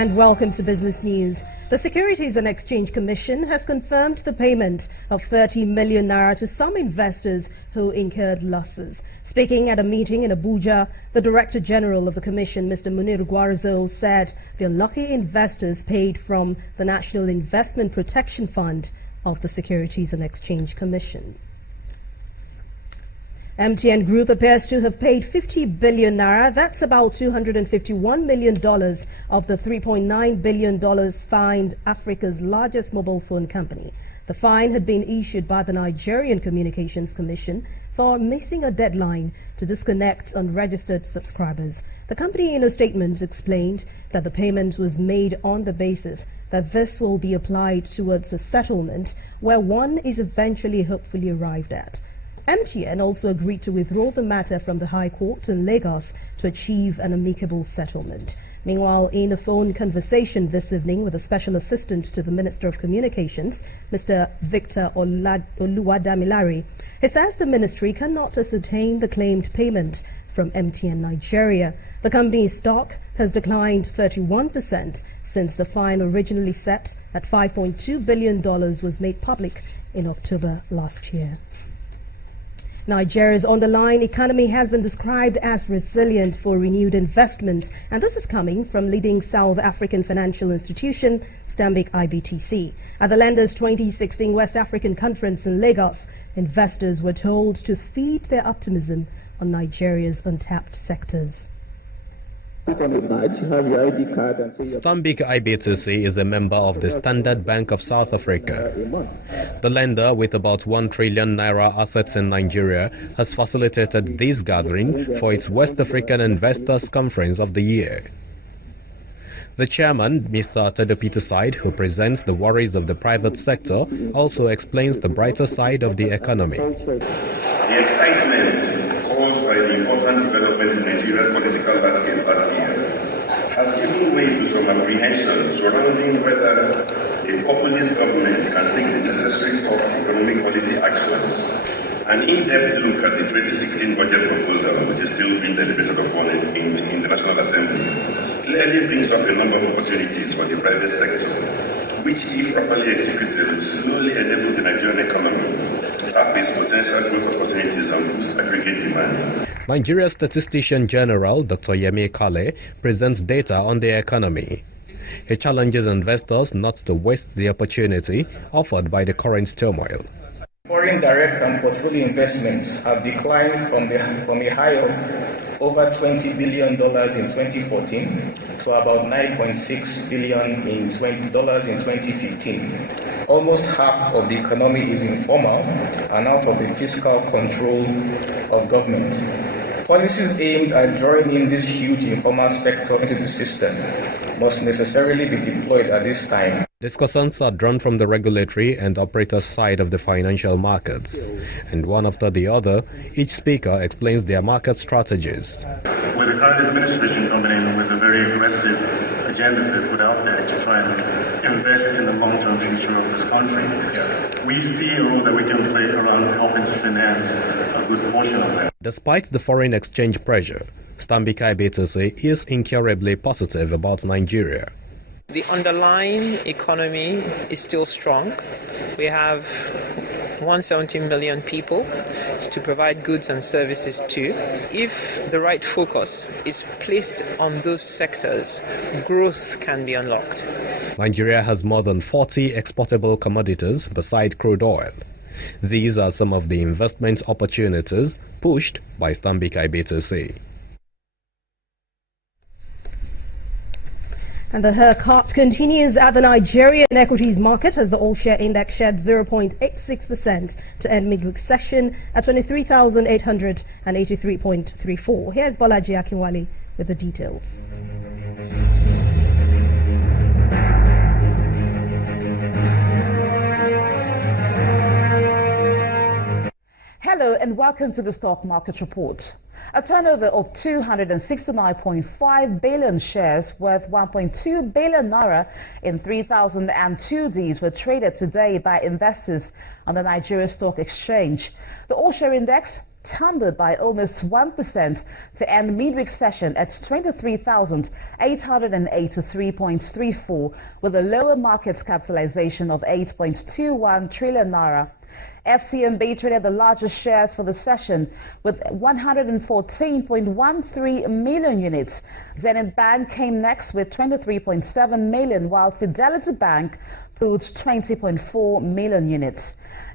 and welcome to Business News. The Securities and Exchange Commission has confirmed the payment of 30 million naira to some investors who incurred losses. Speaking at a meeting in Abuja, the Director General of the Commission, Mr. Munir Gwarzol, said the unlucky investors paid from the National Investment Protection Fund of the Securities and Exchange Commission. MTN Group appears to have paid 50 billion naira, that's about $251 million of the $3.9 billion fined Africa's largest mobile phone company. The fine had been issued by the Nigerian Communications Commission for missing a deadline to disconnect unregistered subscribers. The company in a statement explained that the payment was made on the basis that this will be applied towards a settlement where one is eventually hopefully arrived at. MTN also agreed to withdraw the matter from the High Court in Lagos to achieve an amicable settlement. Meanwhile, in a phone conversation this evening with a special assistant to the Minister of Communications, Mr. Victor Oluwadamilare, he says the ministry cannot ascertain the claimed payment from MTN Nigeria. The company's stock has declined 31% since the fine originally set at $5.2 billion was made public in October last year. Nigeria's underlying economy has been described as resilient for renewed investment, and this is coming from leading South African financial institution Stanbic IBTC. At the lender's 2016 West African Conference in Lagos, investors were told to feed their optimism on Nigeria's untapped sectors. Stanbic IBTC is a member of the Standard Bank of South Africa. The lender, with about 1 trillion naira assets in Nigeria, has facilitated this gathering for its West African Investors Conference of the year. The chairman, Mr. Tedopito Side, who presents the worries of the private sector, also explains the brighter side of the economy. The excitement caused by the important development in Nigeria's political landscape last year has given way to some apprehension surrounding whether a populist government can take the necessary tough economic policy actions. An in-depth look at the 2016 budget proposal, which is still being deliberated upon in the National Assembly, clearly brings up a number of opportunities for the private sector, which, if properly executed, will slowly enable the Nigerian economy to tap its potential growth opportunities and boost aggregate demand. Nigeria's Statistician General, Dr. Yemi Kale, presents data on the economy. He challenges investors not to waste the opportunity offered by the current turmoil. Foreign direct and portfolio investments have declined from a high of over $20 billion in 2014 to about $9.6 billion in 2015. Almost half of the economy is informal and out of the fiscal control of government. Policies aimed at drawing in this huge informal sector into the system must necessarily be deployed at this time. Discussions are drawn from the regulatory and operator side of the financial markets, and one after the other, each speaker explains their market strategies. With the current administration coming in with a very aggressive agenda they put out there to try and invest in the long-term future of this country, we see a role that we can play around helping to finance a good portion of that. Despite the foreign exchange pressure, Stanbic IBTC is incurably positive about Nigeria. The underlying economy is still strong. We have 170 million people to provide goods and services to. If the right focus is placed on those sectors, growth can be unlocked. Nigeria has more than 40 exportable commodities beside crude oil. These are some of the investment opportunities pushed by Stanbic IBTC. And the haircut continues at the Nigerian equities market as the all-share index shed 0.86% to end midweek session at 23,883.34. Here's Bolaji Akinwale with the details. Hello and welcome to the Stock Market Report. A turnover of 269.5 billion shares worth 1.2 billion naira in 3,002 Ds were traded today by investors on the Nigeria Stock Exchange. The all-share index tumbled by almost 1% to end midweek session at 23,883.34 with a lower market capitalization of 8.21 trillion naira. FCMB traded the largest shares for the session with 114.13 million units. Zenith Bank came next with 23.7 million, while Fidelity Bank pulled 20.4 million units.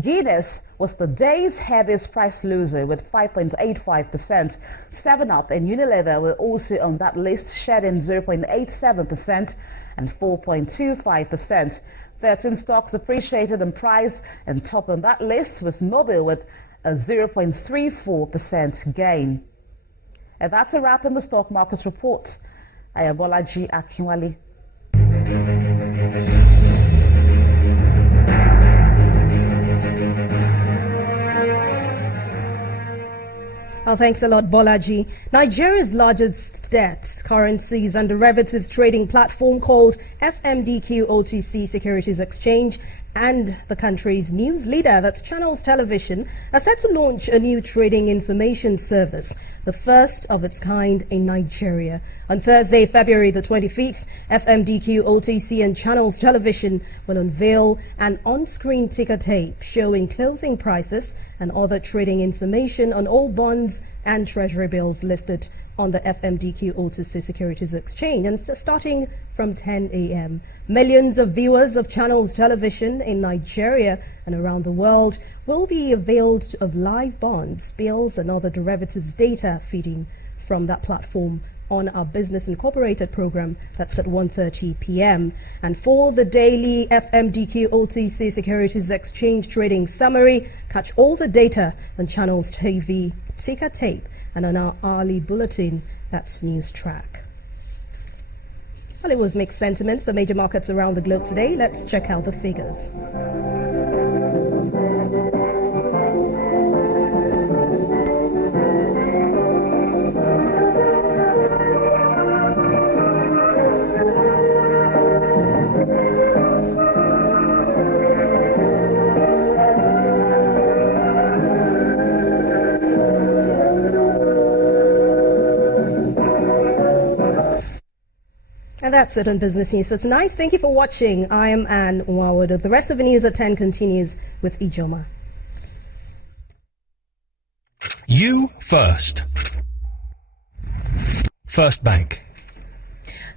Guinness was the day's heaviest price loser with 5.85%. 7-Up and Unilever were also on that list, shedding 0.87% and 4.25%. 13 stocks appreciated in price, and top on that list was Mobil with a 0.34% gain. And that's a wrap in the stock market report. I am Bolaji Akinwale. Oh, thanks a lot, Bolaji. Nigeria's largest debt, currencies and derivatives trading platform called FMDQ OTC Securities Exchange and the country's news leader, that's Channels Television, are set to launch a new trading information service, the first of its kind in Nigeria. On Thursday, February the 25th, FMDQ OTC and Channels Television will unveil an on-screen ticker tape showing closing prices and other trading information on all bonds and treasury bills listed on the FMDQ OTC Securities Exchange, and starting from 10 a.m. Millions of viewers of Channels Television in Nigeria and around the world will be availed of live bonds, bills and other derivatives data feeding from that platform on our Business Incorporated program. That's at 1:30 p.m. And for the daily FMDQ OTC Securities Exchange trading summary, catch all the data on Channels TV ticker tape and on our hourly bulletin, that's News Track. Well, it was mixed sentiments for major markets around the globe today. Let's check out the figures. And that's it on Business News for tonight. Thank you for watching. I am Anne Nwawodo. The rest of the news at 10 continues with Ijoma. You first. First Bank.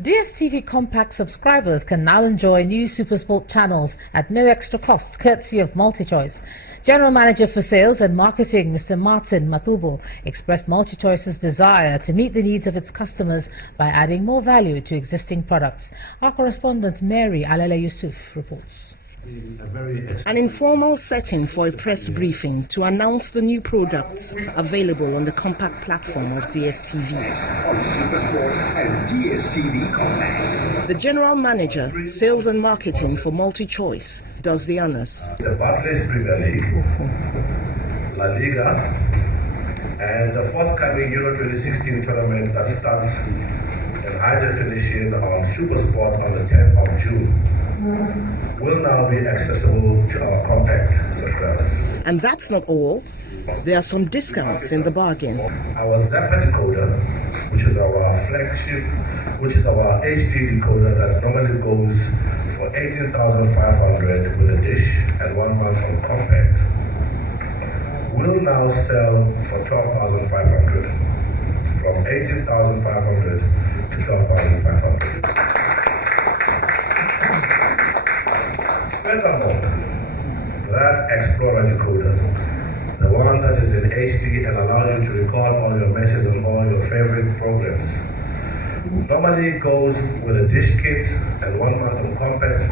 DSTV Compact subscribers can now enjoy new SuperSport channels at no extra cost, courtesy of MultiChoice. General Manager for Sales and Marketing, Mr. Martin Matubo, expressed MultiChoice's desire to meet the needs of its customers by adding more value to existing products. Our correspondent Mary Alele Yusuf reports. An informal setting for a press briefing to announce the new products available on the compact platform of DSTV. The General Manager, Sales and Marketing for MultiChoice, does the honors. The Barclays Premier League, La Liga, and the forthcoming Euro 2016 tournament that starts in high definition on SuperSport on the 10th of June. Will now be accessible to our compact subscribers. And that's not all. There are some discounts in the bargain. Our Zappa decoder, which is our flagship, which is our HD decoder that normally goes for 18,500 with a dish and 1 month on compact, will now sell for 12,500, from 18,500 to 12,500. Furthermore, that Explorer decoder, the one that is in HD and allows you to record all your matches and all your favorite programs, normally goes with a dish kit and 1 month on compact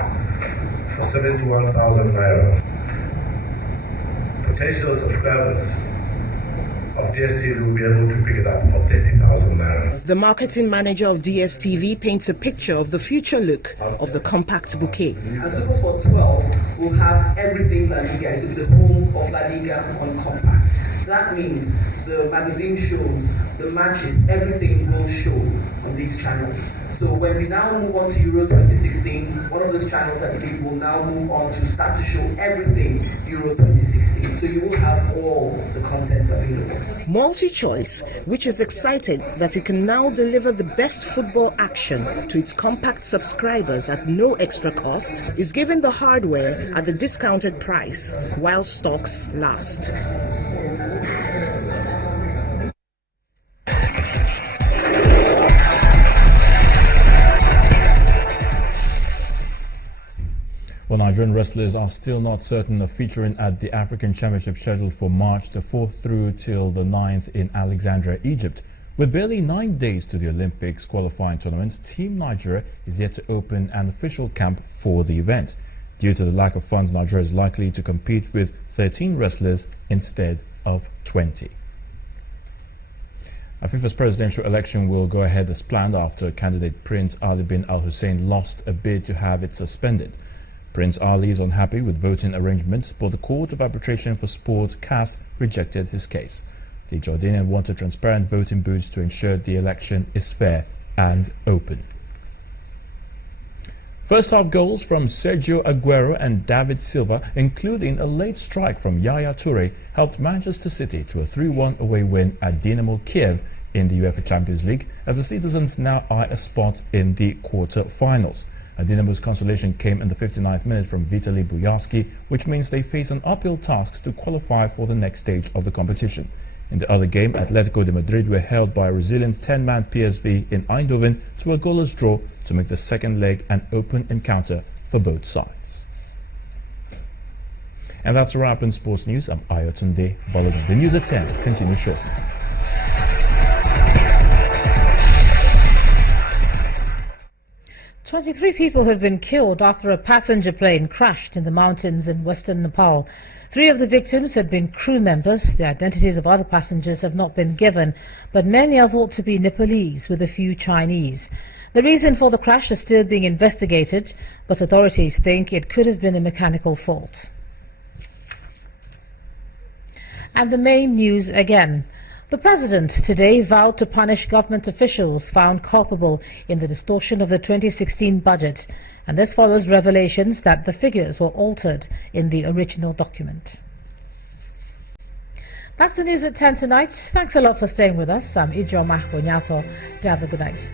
for 71,000 naira. Potential subscribers of DSTV will be able to pick it up for 30,000 naira. The marketing manager of DSTV paints a picture of the future look of the compact bouquet. And SuperSport 12 will have everything La Liga. It will be the home of La Liga on compact. That means the magazine shows, the matches, everything will show on these channels. So when we now move on to Euro 2016, one of those channels, I believe, will now move on to start to show everything Euro 2016. So you will have all the content available. MultiChoice, which is excited that it can now deliver the best football action to its compact subscribers at no extra cost, is giving the hardware at the discounted price while stocks last. Well, Nigerian wrestlers are still not certain of featuring at the African Championship scheduled for March the 4th through till the 9th in Alexandria, Egypt. With barely 9 days to the Olympics qualifying tournament, Team Nigeria is yet to open an official camp for the event. Due to the lack of funds, Nigeria is likely to compete with 13 wrestlers instead of 20. FIFA's presidential election will go ahead as planned after candidate Prince Ali bin Al Hussein lost a bid to have it suspended. Prince Ali is unhappy with voting arrangements, but the Court of Arbitration for Sport (CAS) rejected his case. The Jordanian wanted transparent voting booths to ensure the election is fair and open. First half goals from Sergio Aguero and David Silva, including a late strike from Yaya Toure, helped Manchester City to a 3-1 away win at Dynamo Kiev in the UEFA Champions League, as the citizens now eye a spot in the quarter-finals. Dynamo's consolation came in the 59th minute from Vitaly Bujarski, which means they face an uphill task to qualify for the next stage of the competition. In the other game, Atletico de Madrid were held by a resilient 10-man PSV in Eindhoven to a goalless draw to make the second leg an open encounter for both sides. And that's a wrap in sports news. I'm Ayotunde Balogun. The news at 10 continues shortly. "23 people have been killed after a passenger plane crashed in the mountains in western Nepal. 3 of the victims had been crew members. The identities of other passengers have not been given, but many are thought to be Nepalese, with a few Chinese. The reason for the crash is still being investigated, but authorities think it could have been a mechanical fault. And the main news again. The President today vowed to punish government officials found culpable in the distortion of the 2016 budget, and this follows revelations that the figures were altered in the original document. That's the news at 10 tonight. Thanks a lot for staying with us. I'm Ijoma Onyato. Have a good night.